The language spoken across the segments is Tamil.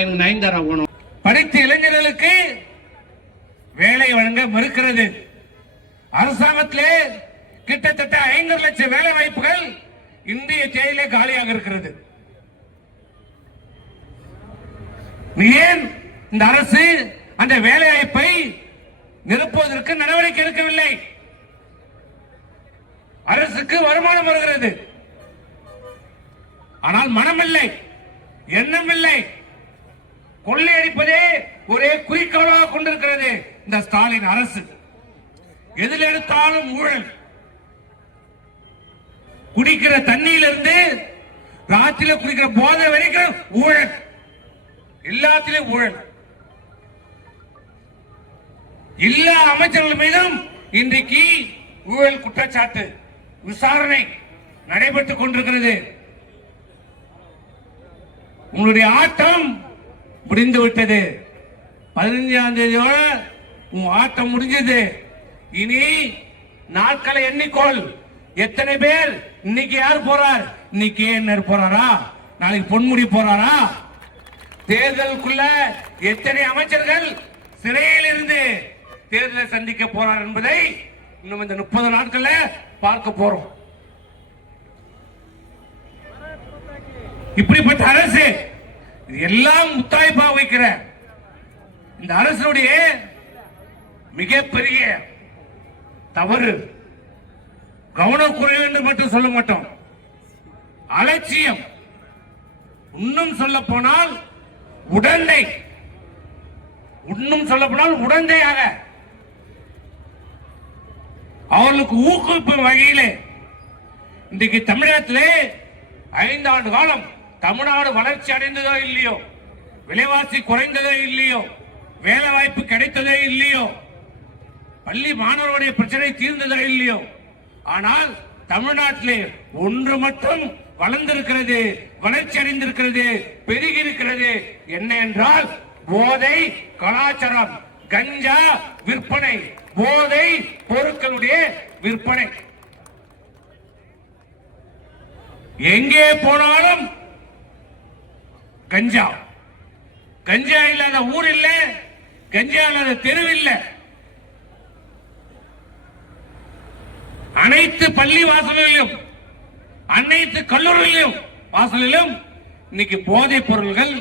எனக்கு நயன்தாரா போகணும். படித்த இளைஞர்களுக்கு வேலை வழங்க மறுக்கிறது. அரசாங்கத்திலே கிட்டத்தட்ட 5 லட்சம் வேலை வாய்ப்புகள் இந்திய தேதியிலே காலியாக இருக்கிறது. ஏன் இந்த அரசு அந்த வேலை வாய்ப்பை நிரப்புவதற்கு நடவடிக்கை எடுக்கவில்லை? அரசுக்கு வருமானம் வருகிறது, ஆனால் மனமில்லை, எண்ணமில்லை. கொள்ளையடிப்பதே ஒரே குறிக்கோளாக கொண்டிருக்கிறது இந்த ஸ்டாலின் அரசு. எதில் எடுத்தாலும் ஊழல். குடிக்கிற தண்ணியிலிருந்து ராத்திரில குடிக்கிற போதை வரைக்கும் ஊழல், எல்லாத்திலும் ஊழல். எல்லா அமைச்சர்கள் மீதும் இன்றைக்கு ஊழல் குற்றச்சாட்டு விசாரணை நடைபெற்றுக் கொண்டிருக்கிறது. உங்களுடைய ஆட்டம் முடிந்து விட்டது. 15ஆம் தேதியோட உங்க ஆட்டம் முடிஞ்சது. இனி நாட்களை எண்ணிக்கொள். எத்தனை பேர் இன்னைக்கு யார் போறார்? இன்னைக்கு ஏன் போறாரா? நாளைக்கு பொன்முடி போறாரா? தேர்தலுக்குள்ள எத்தனை அமைச்சர்கள் சிறையில் இருந்து தேர்தலை சந்திக்க போறார் என்பதை இன்னும் இந்த 30 நாட்கள்ல பார்க்க போறோம். இப்படிப்பட்ட அரசு எல்லாம் முத்தாய்ப்பா வைக்கிற இந்த அரசுடைய மிகப்பெரிய தவறு கவனக்குறைவு என்று மட்டும் சொல்ல மாட்டோம், அலட்சியம். இன்னும் சொல்ல போனால் உடந்தை, இன்னும் சொல்ல போனால் உடந்தையாக அவர்களுக்கு ஊக்குவிக்கும் வகையிலே இன்றைக்கு தமிழகத்திலே 5 ஆண்டு காலம் தமிழ்நாடு வளர்ச்சி அடைந்ததோ இல்லையோ, விலைவாசி குறைந்ததோ இல்லையோ, வேலை வாய்ப்பு கிடைத்ததோ இல்லையோ, பள்ளி மாணவருடைய பிரச்சனை தீர்ந்ததோ இல்லையோ, ஆனால் தமிழ்நாட்டிலே ஒன்று மட்டும் வளர்ந்திருக்கிறது, வளர்ச்சி அடைந்திருக்கிறது, பெருகி இருக்கிறது. என்ன என்றால் போதை கலாச்சாரம், கஞ்சா விற்பனை, போதை பொருட்களுடைய விற்பனை. எங்கே போனாலும் கஞ்சா. கஞ்சா இல்லாத ஊர் இல்ல, கஞ்சா இல்லாத தெரு இல்ல. அனைத்து பள்ளி வாசலிலும், அனைத்து கல்லூரிகளிலும் வாசலிலும் இன்னைக்கு போதைப் பொருள்கள்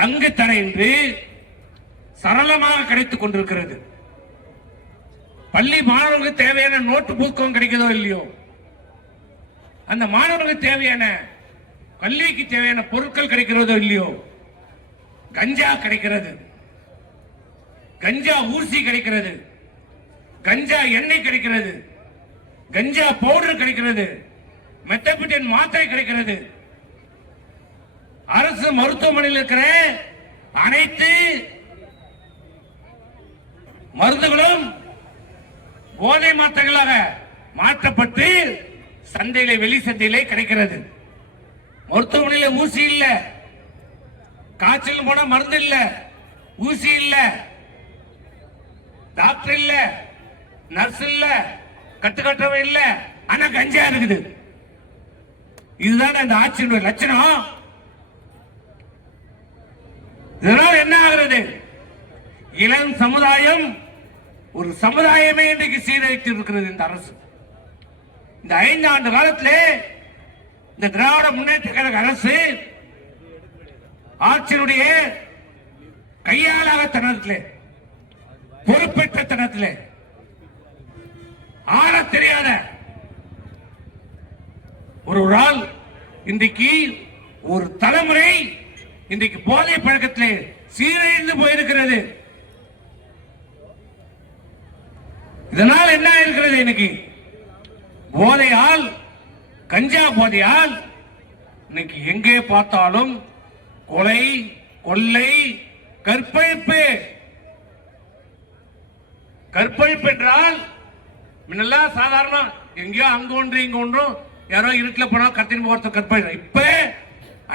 தங்கு தடையின்றி சரளமாக கிடைத்துக் கொண்டிருக்கிறது. பள்ளி மாணவர்களுக்கு தேவையான நோட்டு புத்தகம் கிடைக்கிறதோ இல்லையோ, அந்த மாணவர்களுக்கு தேவையான கல்விக்கு தேவையான பொருட்கள் கிடைக்கிறதோ இல்லையோ, கஞ்சா கிடைக்கிறது, கஞ்சா ஊசி கிடைக்கிறது, கஞ்சா எண்ணெய் கிடைக்கிறது, கஞ்சா பவுடர் கிடைக்கிறது, மெத்தபெட்டின் மாத்திரை கிடைக்கிறது. அரசு மருத்துவமனையில் இருக்கிற அனைத்து மருந்துகளும் போதை மாத்திரைகளாக மாற்றப்பட்டு சந்தையிலே, வெளி சந்தையிலே கிடைக்கிறது. மருத்துவமனையில ஊசி இல்ல, காய்ச்சல் போன மருந்து இல்ல, ஊசி இல்ல, டாக்டர் இல்ல, நர்ஸ் இல்ல, கட்டுக்கட்டவை இல்ல, ஆனா கஞ்சா இருக்குது. இதுதான் அந்த ஆட்சியினுடைய லட்சணம். இதனால் என்ன ஆகிறது? இளம் சமுதாயம், ஒரு சமுதாயமே இன்றைக்கு சீரழித்து இருக்கிறது இந்த அரசு. இந்த 5 ஆண்டு காலத்திலே இந்த திராவிட முன்னேற்ற கழக அரசு ஆட்சியினுடைய கையாளாக தனத்திலே, பொறுப்பேற்ற தனத்திலே, ஆள தெரியாத ஒரு ஆள் இன்றைக்கு ஒரு தலைமுறை இன்றைக்கு போதை பழக்கத்திலே சீரழிந்து போயிருக்கிறது. இதனால் என்ன இருக்கிறது? இன்னைக்கு போதையால், கஞ்சா போதையால் இன்னைக்கு எங்கே பார்த்தாலும் கொலை, கொள்ளை, கற்பழிப்பு. கற்பழிப்பு என்றால் முன்னெல்லாம் சாதாரண எங்கேயோ அங்க ஒன்று இங்க ஒன்றும் யாரோ இருட்டில் போனா கத்தின் போறது கற்பழி. இப்ப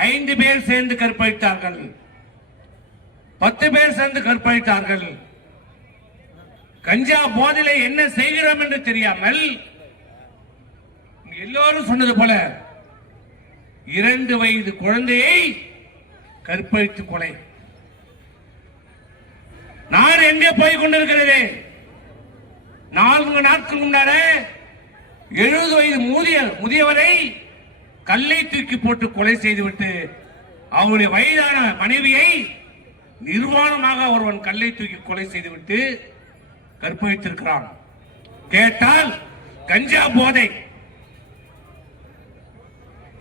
5 பேர் சேர்ந்து கற்பழித்தார்கள், 10 பேர் சேர்ந்து கற்பழித்தார்கள். கஞ்சா போதிலே என்ன செய்கிறோம் என்று தெரியாமல் எல்லோரும் சொன்னது போல 2 வயது குழந்தையை கற்பழித்து கொலை. நாடு எங்கே போய் கொண்டிருக்கிறது? 4 நாட்கள் முன்னால 70 வயது முதியவரை கல்லை தூக்கி போட்டு கொலை செய்துவிட்டு அவருடைய வயதான மனைவியை நிர்வாணமாக ஒருவன் கல்லை தூக்கி கொலை செய்துவிட்டு கற்பழித்திருக்கிறான். கேட்டால் கஞ்சா போதை.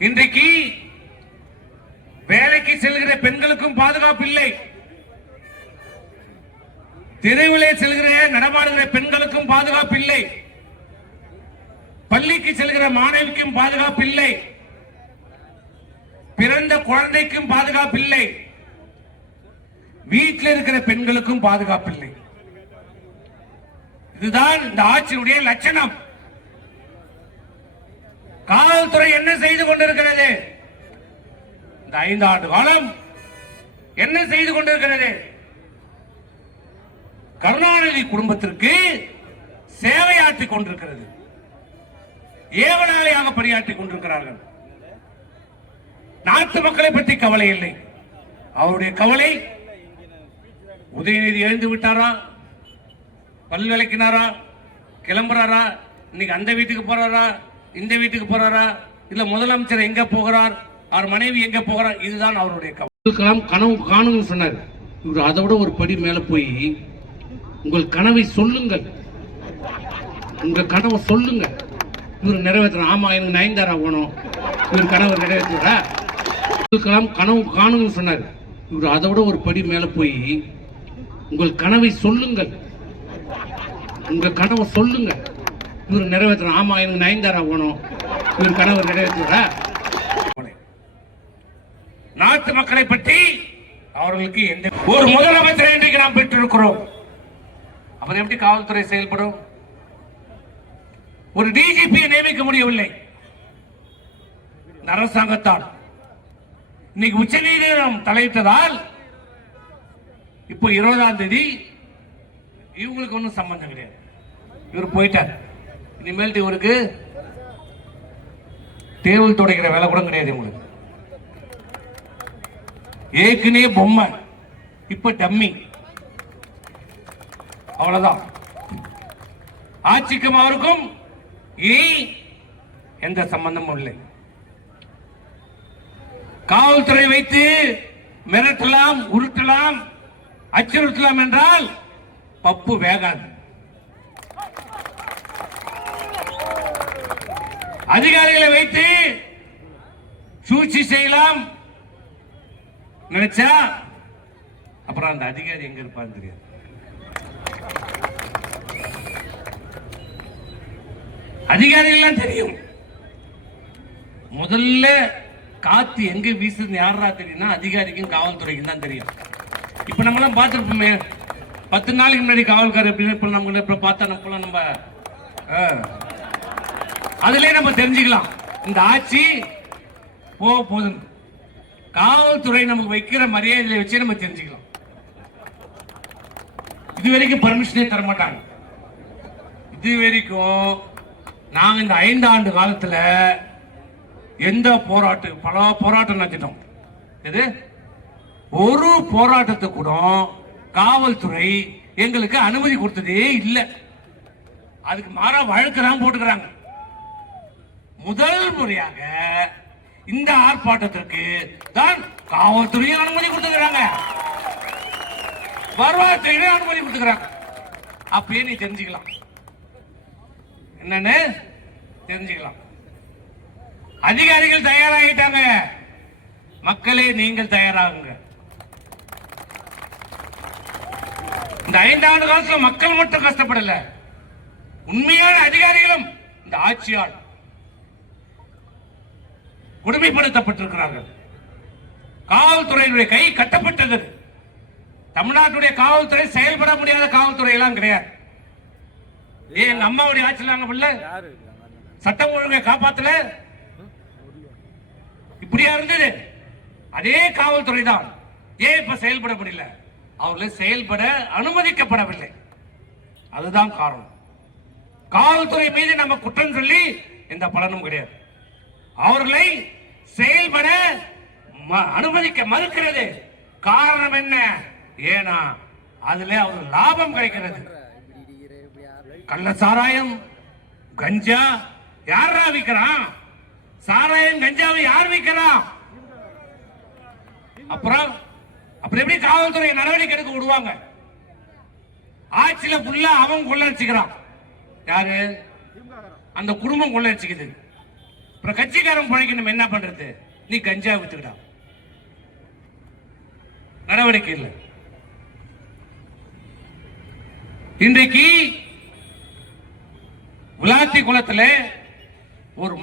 இன்றைக்கு வேலைக்கு செல்கிற பெண்களுக்கும் பாதுகாப்பு இல்லை. தெருவிலே செல்கிற நடமாடுகிற பெண்களுக்கும் பாதுகாப்பு இல்லை. பள்ளிக்கு செல்கிற மாணவிக்கும் பாதுகாப்பு இல்லை. பிறந்த குழந்தைக்கும் பாதுகாப்பு இல்லை. வீட்டில் இருக்கிற பெண்களுக்கும் பாதுகாப்பு இல்லை. இதுதான் இந்த ஆட்சியுடைய லட்சணம். காவல்துறை என்ன செய்து கொண்டிருக்கிறது? இந்த 5 ஆண்டு காலம் என்ன செய்து கொண்டிருக்கிறது? கருணாநிதி குடும்பத்திற்கு சேவையாற்றிக் கொண்டிருக்கிறது. ஏவலாளியாக பணியாற்றிக் கொண்டிருக்கிறார்கள். நாட்டு மக்களை பற்றி கவலை இல்லை. அவருடைய கவலை உதயநிதி எழுந்து விட்டாரா, பல் விளக்கினாரா, கிளம்புறாரா, இன்னைக்கு அந்த வீட்டுக்கு போறாரா, இந்த வீட்டுக்கு போறாரா, இல்ல முதலமைச்சர் எங்க போகிறார், அவர் மனைவி எங்க போகிறார், இதுதான் அவருடைய கவலை. கனவு காணுங்க சொன்னார். இவர் அதை விட ஒரு படி மேல போய் உங்கள் கனவை சொல்லுங்கள், உங்க கனவை சொல்லுங்க. இவர் நிறைவேற்ற. ஆமா, எனக்கு நயன்தாரா போனோம், இவர் கனவை நிறைவேற்றுறா. கனவு காணுங்க சொன்னார். இவர் அதை விட ஒரு படி மேல போய் உங்கள் கனவை சொல்லுங்கள், உங்க கனவை சொல்லுங்க. இவர் நிறைவேற்ற. ஆமா, எனக்கு நயன்தாரா போனோம், இவர் கனவை நிறைவேற்றுறா. நாட்டு மக்களை பற்றி அவர்களுக்கு எந்த ஒரு முதலமைச்சர் இன்றைக்கு நாம் பெற்றிருக்கிறோம். அப்புறம் எப்படி காவல்துறை செயல்படும்? ஒரு டிஜிபியை நியமிக்க முடியவில்லை அரசாங்கத்தால். இன்னைக்கு உச்சநீதிமன்றம் தலையிட்டதால் இப்போ 20ஆம் தேதி இவங்களுக்கு ஒன்றும் சம்பந்தம் கிடையாது. இவர் போயிட்டார். இனிமேல் இவருக்கு டேபிள் துடைக்கிற வேலை கூட கிடையாது. உங்களுக்கு ஏற்கனவே பொம்மை, இப்ப டம்மி. அவ்வளவுதான். ஆட்சிக்கும் அவருக்கும் இனி எந்த சம்பந்தமும் இல்லை. காவல்துறை வைத்து மிரட்டலாம், உருட்டலாம், அச்சுறுத்தலாம் என்றால் பப்பு வேகாது. அதிகாரிகளை வைத்து சூழ்ச்சி செய்யலாம் நினைச்சா அப்புறம் அந்த அதிகாரி எங்க இருப்பான்னு தெரியாது. அதிகாரிகள் தெரியும். முதல்ல காத்து எங்க வீசுது யாரா தெரியும்னா அதிகாரிக்கும் காவல்துறைக்கும் தான் தெரியும். இப்ப நம்ம எல்லாம் பார்த்துருப்போமே, 10 நாளைக்கு முன்னாடி காவல்காரர் எப்படின்னு இப்ப நம்ம இப்ப பார்த்தா நம்ம அதுலயே நம்ம தெரிஞ்சுக்கலாம் இந்த ஆட்சி போக போதும். காவல்துறை நமக்கு வைக்கிற மரியாதையை வச்சு நம்ம தெரிஞ்சுக்கலாம். இதுவரைக்கும் பர்மிஷனே தர மாட்டாங்க. இதுவரைக்கும் நாங்க இந்த 5 ஆண்டு காலத்துல எந்த பல போராட்டம் நடத்திட்டோம். இது ஒரு போராட்டத்தை கூட காவல்துறை எங்களுக்கு அனுமதி கொடுத்ததே இல்லை. அதுக்கு மாறா வழக்கு தான் போட்டுக்கிறாங்க. முதல் முறையாக இந்த ஆர்ப்பாட்டத்திற்கு தான் காவல்துறையும் அனுமதி கொடுத்துக்கிறாங்க, வருவாய்த்துறையும் அனுமதி கொடுத்துக்கிறாங்க. அப்பயே நீ தெரிஞ்சுக்கலாம் என்னன்னு தெரிஞ்சுக்கலாம். அதிகாரிகள் தயாராகிட்டாங்க, மக்களே நீங்கள் தயாராகுங்க. இந்த 5 ஆண்டு காலத்துல மக்கள் மட்டும் கஷ்டப்படல, உண்மையான அதிகாரிகளும் இந்த ஆட்சியால் கொடுமைப்படுத்தப்பட்டிருக்கிறார்கள். காவல்துறையினுடைய கை கட்டப்பட்டது. தமிழ்நாட்டுடைய காவல்துறை செயல்பட முடியாத காவல்துறை எல்லாம் கிடையாது. எங்க அம்மாவுடைய ஆட்சியில் சட்டம் ஒழுங்கை காப்பாத்தல, இப்படியா இருந்தது. அதே காவல்துறை தான் ஏன் இப்ப செயல்பட முடியல? அவர்கள் செயல்பட அனுமதிக்கப்படவில்லை. அதுதான் காரணம். காவல்துறை மீது நம்ம குற்றம் சொல்லி எந்த பலனும் கிடையாது. அவர்களை செயல்பட அனுமதிக்க மறுக்கிறது. காரணம் என்ன? ஏன்னா அதுல அவர் லாபம் கிடைக்கிறது. கள்ள சாராயம், கஞ்சா யாரா விற்கிறான்? சாராயம் கஞ்சாவை யார் விற்கிறான்? அப்புறம் எப்படி காவல்துறை நடவடிக்கை எடுக்க விடுவாங்க? ஆட்சியில ஃபுல்லா அவன் கொள்ளடிச்சுக்கிறான். யாரு? அந்த குடும்பம் கொள்ளடிச்சுக்குது. அப்புறம் கட்சிக்காரன் பிழைக்கணும், என்ன பண்றது? நீ கஞ்சா வித்துக்கிடா, நடவடிக்கை இல்லை. இன்றைக்கு விளாத்தி குளத்தில் ஒரு